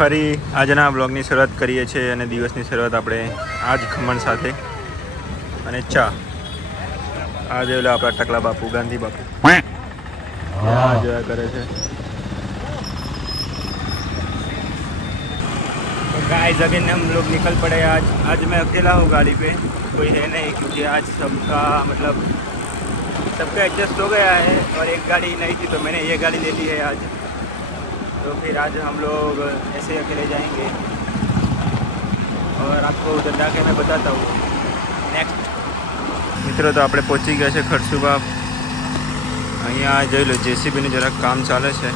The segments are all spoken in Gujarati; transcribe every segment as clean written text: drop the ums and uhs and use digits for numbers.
ફરી આજના બ્લોગની શરૂઆત કરીએ છીએ અને દિવસની શરૂઆત આપણે આજ ખમણ સાથે અને ચા. આ જોયેલા આપણા ટકલા બાપુ, ગાંધી બાપુ જોયા કરે છે. गाइस अभी हम लोग निकल पड़े. आज मैं अकेला हूँ गाड़ी पे, कोई है नहीं क्योंकि आज सबका एडजस्ट हो गया है और एक गाड़ी नहीं थी तो मैंने ये गाड़ी ले ली है आज. तो फिर आज हम लोग ऐसे अकेले जाएंगे और आपको उधर जाके मैं बताता हूँ नेक्स्ट. मित्रों तो આપણે પહોંચી ગયા છે ખરસુબા. અહીંયા જોઈ લો જેસીબીનું જરાક કામ ચાલે છે.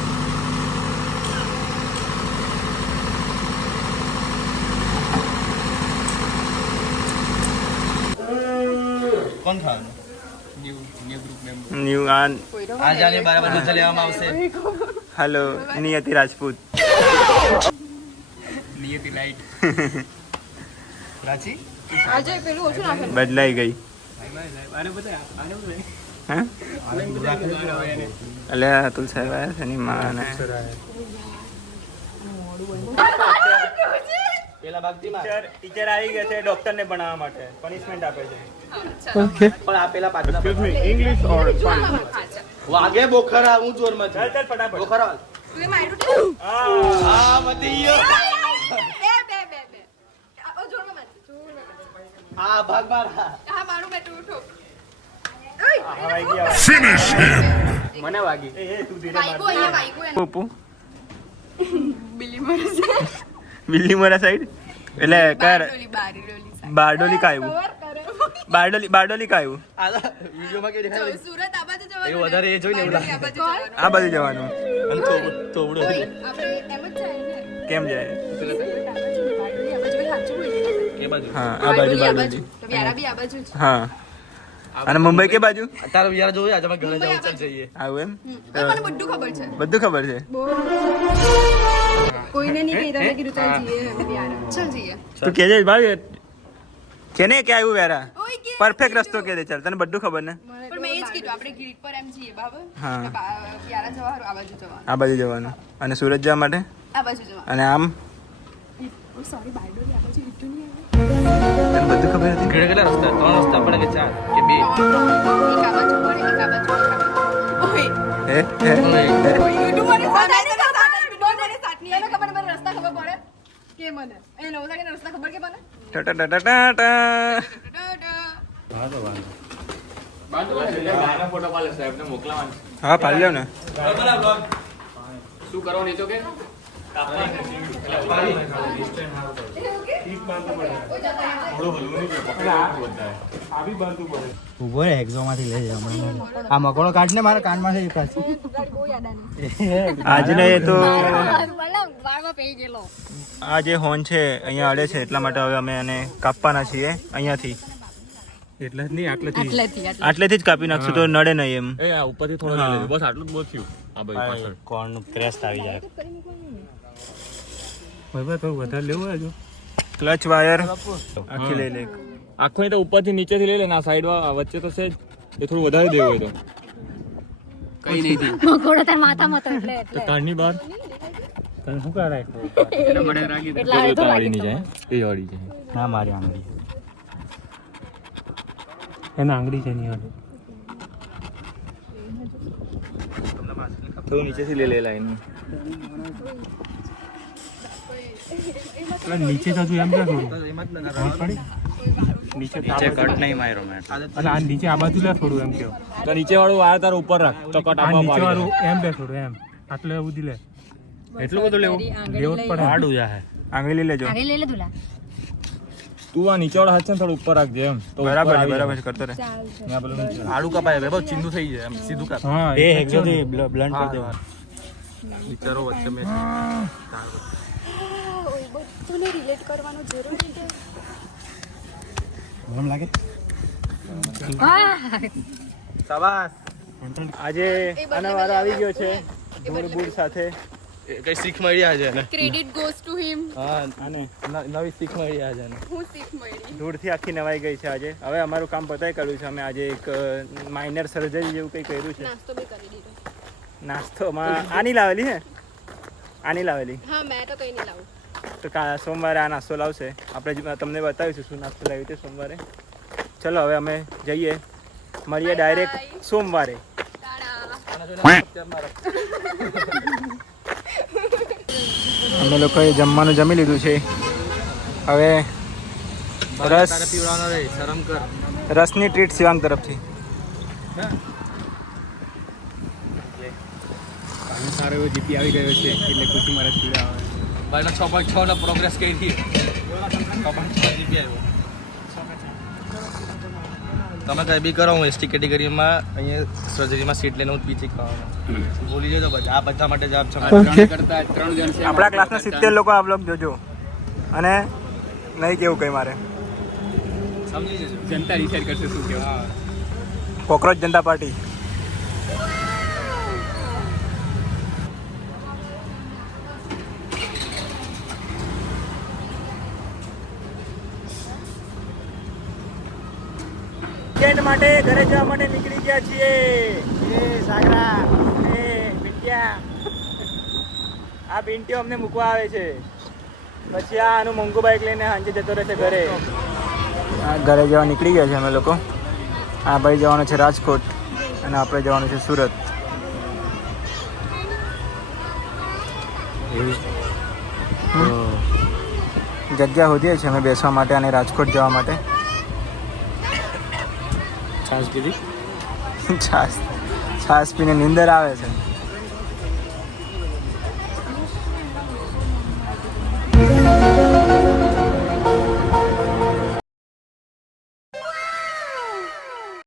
कौन था न्यू ग्रुप मेंबर न्यू आज आने 12 बजे चले हम આવશે. हेलो नियति राजपूत. નિયતિ લાઈટ રાચી આજે પેલું ઓછું નાખે બદલાઈ ગઈ. આને બતાય આને બતાય હા અલે અતુલ સાહેબ આયા છે ની માને પેલા ભાગતીમાં ટીચર આવી ગયા છે ડોક્ટર ને બનાવવા માટે પનિશમેન્ટ આપે છે. ઓકે પણ આ પેલા પાછલા એક્સક્યુઝ મી ઇંગ્લિશ ઓર વાગે બોખરા હું જોર માં ચાલ ચાલ ફટાફટ બોખરા તું માર્યું આ મતીયો બે આ જોરમાં માર આ ભાગ મારા હા મારું બેટું ઉઠો ફિનિશ મને વાગી એ તું ધીરે વાઈગો અહીંયા વાઈગો પોપુ બિલી મરસે બિલ્લી મોરા સાઈડ એટલે કર બારડોલી બારડોલી કાયું બારડોલી કાયું આ વિડિયો માં કે દેખાય સુરત આ બાજુ જવાનું એ વધારે એ જોઈને એવું લાગે. આ બાજુ જવાનું અને થોડું આપણે એમ જ જાય ને કેમ જાય બારડોલી આ બાજુ સાચું બોલી કે બાજુ હા આ બાજુ બારડોલી તો વ્યારા બી આ બાજુ જ હા અને મુંબઈ કે બાજુ તારો વિચાર જોયો આજે અમે ઘરે જવું ચાલ જઈએ આવું એમ તો મને બધું ખબર છે બધું ખબર છે. કોઈને નહીં કીધું મેં કીધું ચાલ જઈએ વ્યારા ચાલ જઈએ તું કહેજે ભાઈ કેને કે આવ્યું વેરા ઓય કે પરફેક્ટ રસ્તો કે દે ચાલ તને બધું ખબર ને પણ મેં એ જ કીધું આપણે ગીટ પર એમ જઈએ બરાબર હા. વ્યારા જવાનું આ બાજુ જવાનું આ બાજુ જવાનું અને સુરત જવા માટે આ બાજુ જવાનું અને આમ સોરી બારડોલી આ બાજુ લીધું નહીં તને બધું ખબર હતી ઘરે કેટલા રસ્તા 3 રસ્તા પડે કે 4 કે 2 એક આ બાજુ પડે એક આ બાજુ ઓય હે યુટ્યુબ પર સાની એને ખબર મને રસ્તા ખબર પડે કે મને એ નવસારીનો રસ્તા ખબર કે મને ટા ટા ટા ટા ટા. ફોટો પાડે સાહેબ ને મોકલાવાનું હા પાડી લ્યો ને શું કરવાનું તો કે ઉભો રે એક્ઝોમાંથી લઈ જા આ મકોડો કાઢ ને મારા કાનમાંથી પાછી આજને તો વાળમાં પેઈ ગયેલો આ જે હોર્ન છે અહીંયા અડે છે એટલા માટે હવે અમે એને કાપવાના છીએ અહીંયાથી એટલે જ નહીં આટલેથી આટલેથી જ કાપી નાખશું તો નડે નહીં એમ. એ આ ઉપરથી થોડો હા. લઈ લેજો. બસ આટલું જ બહુ થયું આ ભાઈ પાછળ કોર્નનું ક્રેસ્ટ આવી જાય ભાઈ તો વધારે લેવું હોય જો ક્લચ વાયર આખી લઈ લે. આખો તો ઉપરથી નીચેથી લઈ લે ને આ સાઈડ વચ્ચે તો છે જ એ થોડું વધારે દેવું હોય તો કઈ નહીં થી મકોડો તાર માથામાં તો એટલે તો તારની બહાર તને શું કરાય એટલે આ તો વાળી નહીં જાય એ વાળી જાય ના મારી આંગળી એના આંગળી છે નહીં થોડું નીચેથી લઈ લે લાઈન. નીચે થતું એમ ક્યાં થોડું નીચે કટ નહીં માર્યો મેં અને આ નીચે આ બાજુ લે થોડું એમ કેવો તો નીચે વાળું વાયર તાર ઉપર રાખ તો કટ આપવા નીચે વાળું એમ બે થોડું એમ આટલે ઉધી લે એટલું બધું લેવું લેવું જ પડે આડું જાય આંગળી લઈ લેજો. લઈ લે તુલા તું આ નીચે વાળા હાથ છે ને થોડું ઉપર રાખજે એમ તો બરાબર છે બરાબર છે કરતો રહે. ને આ પેલું નીચે. આડું કપાય બહુ ચીંદુ થઈ જાય એમ સીધું કાપ હા એ એક્ઝોથી બ્લન્ટ કરી દેવાનું વિચારો વચ્ચે મેં તને રિલેટ કરવાનો જરૂર છે ગરમ લાગે શાબાશ. આજે આનો વારો આવી ગયો છે ધૂળ બૂળ સાથે. કઈ શીખ મળી આજે ને ક્રેડિટ ગોઝ ટુ હિમ હા અને નવી શીખ મળી આજે ને હું શીખ મળી ધૂળથી આખી નવાઈ ગઈ છે આજે. હવે અમારું કામ પતાઈ કર્યું છે. અમે આજે એક માઇનર સર્જરી જેવું કંઈ કર્યું છે. નાસ્તો બી કરી દીધો નાસ્તોમાં આની લાવેલી હે આ નહીં લાવેલી હા મેં તો કઈ નહીં લાવું તો સોમવારે આ નાસ્તો લાવશે. આપણે તમને બતાવીશું શું નાસ્તો લાવ્યું છે સોમવારે. ચલો હવે અમે જઈએ, મળીએ ડાયરેક્ટ સોમવારે. અમે લોકોએ જમવાનું જમી લીધું છે. હવે રસની ટ્રીટ શિવાંગ તરફથી. સારો એવો જીપી આવી ગયો છે એટલે ખુશી મારે પીડા આવે. ભાઈનો 6.6 નો પ્રોગ્રેસ કરી હતી. 6.6 જીપી આવ્યો. તમે કઈ બી કરો, હું એસટી કેટેગરીમાં અહીંયા સર્જરીમાં સીટ લઈને હું પીછી ખાવાનો બોલી જજો. બધા આ બધા માટે જવાબ છે. આપણા ક્લાસના 70 લોકો આ બ્લોગ જોજો અને નહીં કેવું કંઈ મારે. સમજી જજો, જનતા ડિસાઈડ કરશે શું કેવું. કોકરોચ જનતા પાર્ટી. વીકેન્ડ માટે ઘરે જવા માટે નીકળી ગયા છીએ. એ સાગરા એ પિંટ્યા, આ પિંટ્યો અમને મૂકવા આવે છે. પછી આ આનું મોંઘું બાઈક લઈને સાંજે જતો રહેશે ઘરે. ઘરે જવા નીકળી ગયા છે અમે લોકો. આ ભાઈ જવાનું છે રાજકોટ અને આપણે જવાનું છે સુરત. જગ્યા શોધીએ છીએ અમે બેસવા માટે અને રાજકોટ જવા માટે. છાસ પીધી. છાસ પીને નીંદર આવે છે.